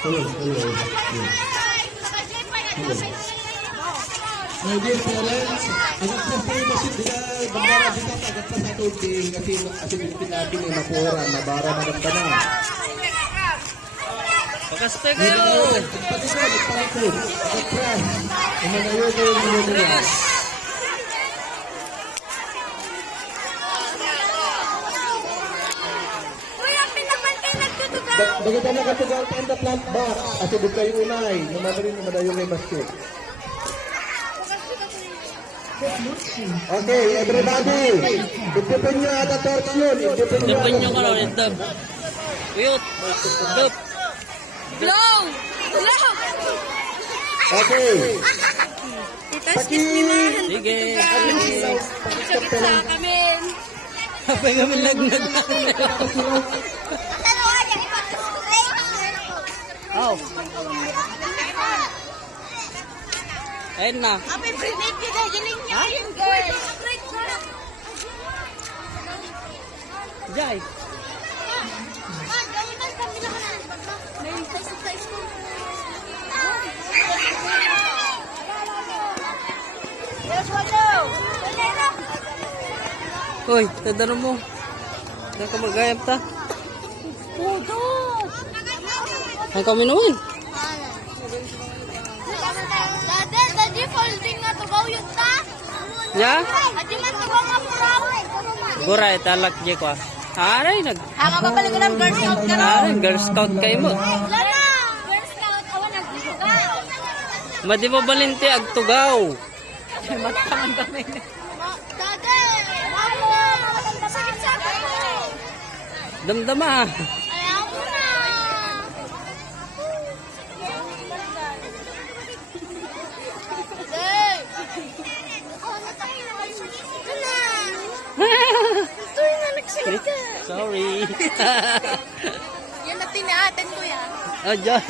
Hello. My dear parents, agad sa tayo masih dengan bandara kita agad sa satu di kasi natin ay mapura na bara maganda na. Pagkastay kayo! Pagkastay! Agad umanayo kayo nila. Bagaimana nakatugal tayo na plant bar at ibig kayo unay namadarin na madayo may basket. Okay, everybody. Ipipin nyo at torch yun. Ipipin nyo ka rin, Dab. Uyot! Dab! Blow! Blow! Okay. Itaskip ni Mahan. Sige. Sakit sa kami. Kapag kami lagnag. Oh. Ayun na. Abi, brinip kita. Giling niya yung girl. Jai. Uy, tadano mo. Saan ka magayap ta? Ang kami naman. Dadi folding nga tugaw yun ta. Ya? Adi man tugaw nga puraw. Guray, talak je ko. Aray, Hanga pa pala ko ng Girl Scout ka no? Aray, Girl Scout kayo mo. Wala na. Girl Scout, awan nagtugaw. Madi mo balinti agtugaw. Mataman kami. Dadi, mamo. Sakit sa akin. Damdama. Ayaw mo na. Sorry. Yan na tinaatin ko yan. Oh, Joy.